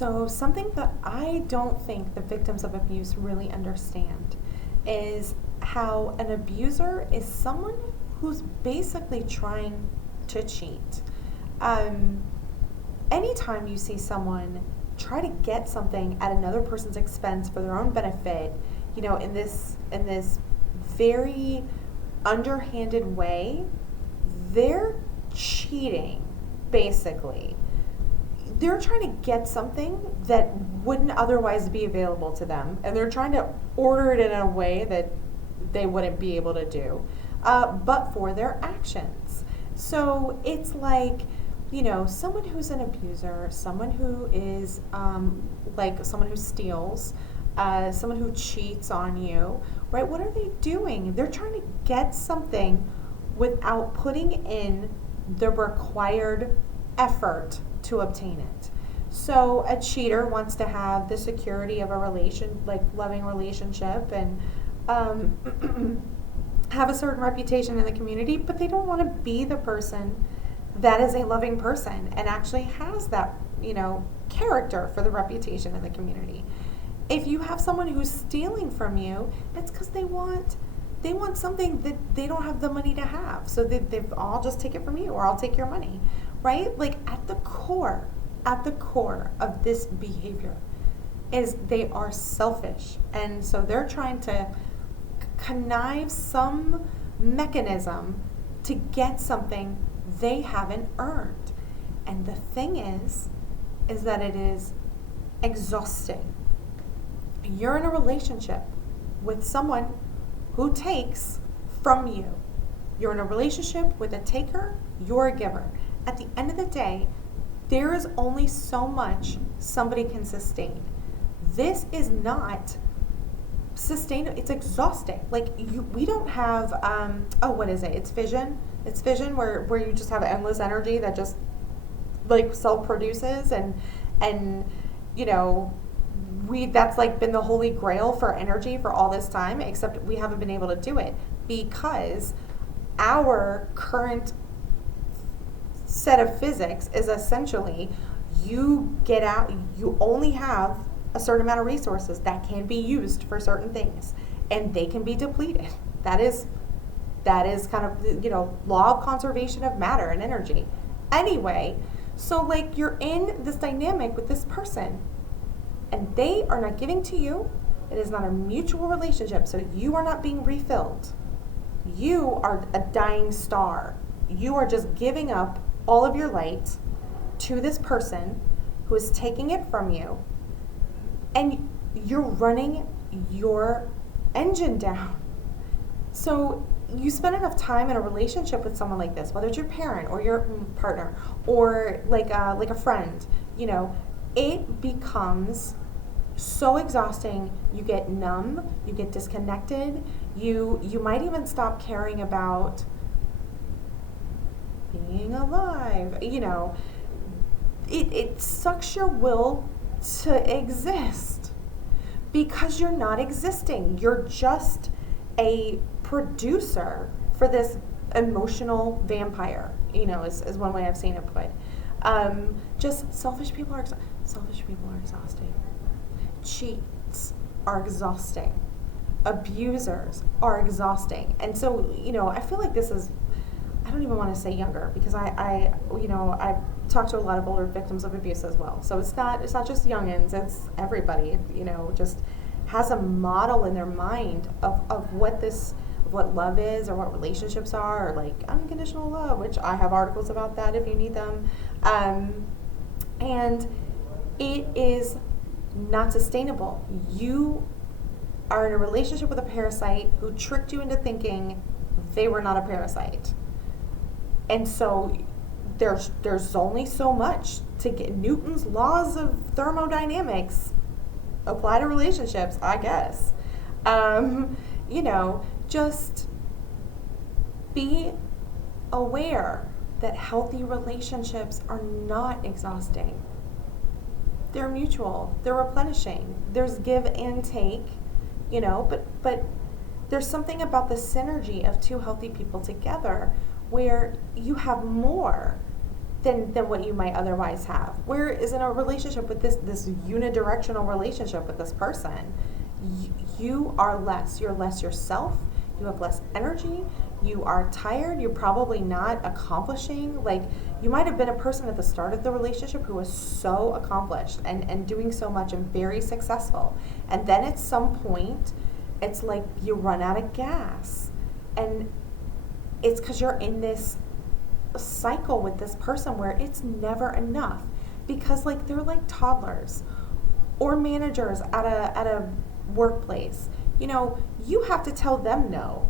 So something that I don't think the victims of abuse really understand is how an abuser is someone who's basically trying to cheat. Um, Anytime you see someone try to get something at another person's expense for their own benefit, in this very underhanded way, they're cheating, basically. They're trying to get something that wouldn't otherwise be available to them, and they're trying to order it in a way that they wouldn't be able to do, but for their actions. So it's like, someone who's an abuser, someone who is like someone who steals, someone who cheats on you, right? What are they doing? They're trying to get something without putting in the required effort to obtain it. So a cheater wants to have the security of a loving relationship, and have a certain reputation in the community, but they don't want to be the person that is a loving person and actually has that, character for the reputation in the community. If you have someone who's stealing from you, it's because they want something that they don't have the money to have. So they've all just take it from you, or I'll take your money, right? Like at the core of this behavior is they are selfish. And so they're trying to connive some mechanism to get something they haven't earned. And the thing is that it is exhausting. You're in a relationship with someone who takes from you. You're in a relationship with a taker, you're a giver. At the end of the day, there is only so much somebody can sustain. This is not sustainable. It's exhausting. We don't have what is it? It's fission. It's fission where you just have endless energy that just self produces, and that's been the holy grail for energy for all this time, except we haven't been able to do it because our current set of physics is essentially you get out, you only have a certain amount of resources that can be used for certain things, and they can be depleted. That is kind of, law of conservation of matter and energy. Anyway, so you're in this dynamic with this person, and they are not giving to you. It is not a mutual relationship, so you are not being refilled. You are a dying star. You are just giving up all of your light to this person who is taking it from you, and you're running your engine down. So you spend enough time in a relationship with someone like this, whether it's your parent or your partner or like a friend, it becomes so exhausting. You get numb, you get disconnected, you might even stop caring about being alive. It sucks your will to exist because you're not existing. You're just a producer for this emotional vampire, is one way I've seen it put. Just selfish people are exhausting. Cheats are exhausting. Abusers are exhausting. And so, I feel like this is, I don't even want to say younger, because I talked to a lot of older victims of abuse as well. So it's not just youngins, it's everybody, just has a model in their mind of what love is, or what relationships are, or unconditional love, which I have articles about that if you need them. And it is not sustainable. You are in a relationship with a parasite who tricked you into thinking they were not a parasite. And so there's only so much to get. Newton's laws of thermodynamics apply to relationships, I guess. Just be aware that healthy relationships are not exhausting. They're mutual, they're replenishing. There's give and take, but there's something about the synergy of two healthy people together where you have more than what you might otherwise have. Whereas in a relationship with this unidirectional relationship with this person, you are less. You're less yourself. You have less energy. You are tired. You're probably not accomplishing. Like, you might have been a person at the start of the relationship who was so accomplished and doing so much and very successful. And then at some point, it's like you run out of gas. And it's because you're in this cycle with this person where it's never enough. Because like they're like toddlers or managers at a workplace. You know, you have to tell them no.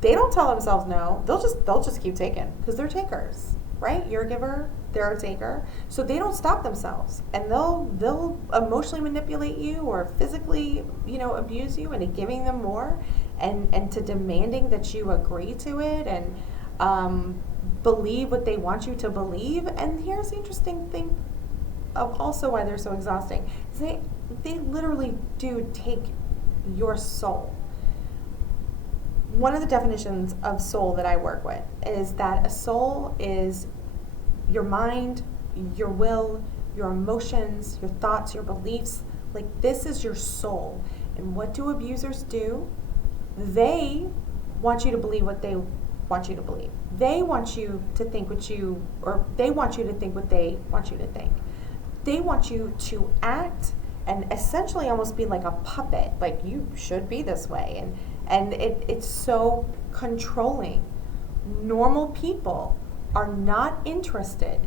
They don't tell themselves no. They'll just keep taking because they're takers, right? You're a giver, they're a taker. So they don't stop themselves, and they'll emotionally manipulate you or physically, abuse you into giving them more, and to demanding that you agree to it and believe what they want you to believe. And here's the interesting thing of also why they're so exhausting is they literally do take your soul. One of the definitions of soul that I work with is that a soul is your mind, your will, your emotions, your thoughts, your beliefs. Like, this is your soul. And what do abusers do? They want you to believe what they want you to believe. They want you to think they want you to think what they want you to think. They want you to act and essentially almost be like a puppet, like you should be this way. And it's so controlling. Normal people are not interested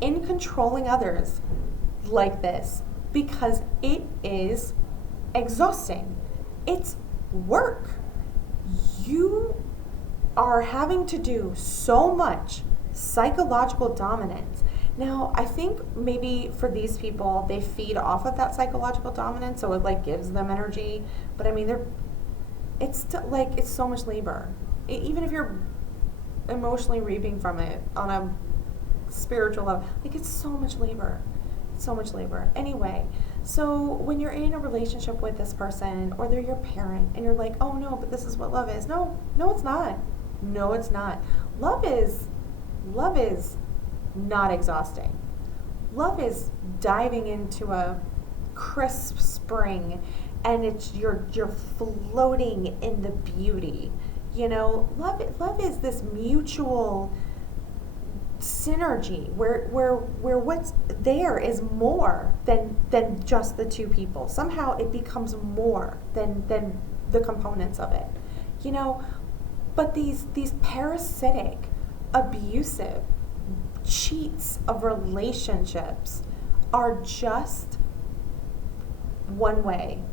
in controlling others like this because it is exhausting. It's work. You are having to do so much psychological dominance. Now, I think maybe for these people, they feed off of that psychological dominance, so it like gives them energy. But I mean, it's still like it's so much labor. Even if you're emotionally reaping from it on a spiritual level, like it's so much labor. It's so much labor. Anyway, so when you're in a relationship with this person, or they're your parent, and you're like, oh no, but this is what love is. No, it's not. No, it's not. Love is not exhausting. Love is diving into a crisp spring, and you're floating in the beauty. Love is this mutual synergy where what's there is more than just the two people. Somehow it becomes more than the components of it. But these parasitic, abusive cheats of relationships are just one way.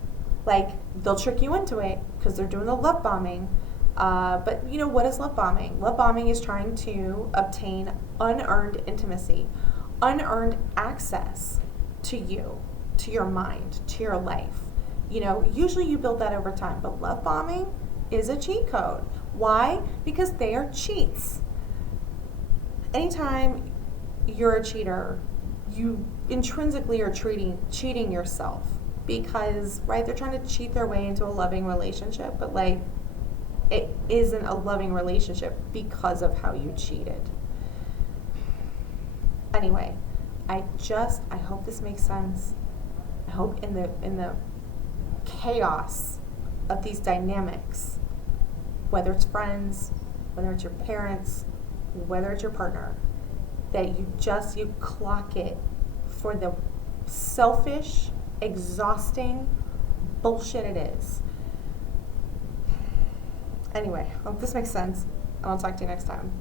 Like, they'll trick you into it because they're doing the love bombing. But what is love bombing? Love bombing is trying to obtain unearned intimacy, unearned access to you, to your mind, to your life. Usually you build that over time, but love bombing is a cheat code. Why? Because they are cheats. Anytime you're a cheater, you intrinsically are cheating yourself, because, right, they're trying to cheat their way into a loving relationship, but like, it isn't a loving relationship because of how you cheated. Anyway, I hope this makes sense. I hope in the chaos of these dynamics, whether it's friends, whether it's your parents, whether it's your partner, that you clock it for the selfish, exhausting bullshit it is. Anyway, hope this makes sense. I'll talk to you next time.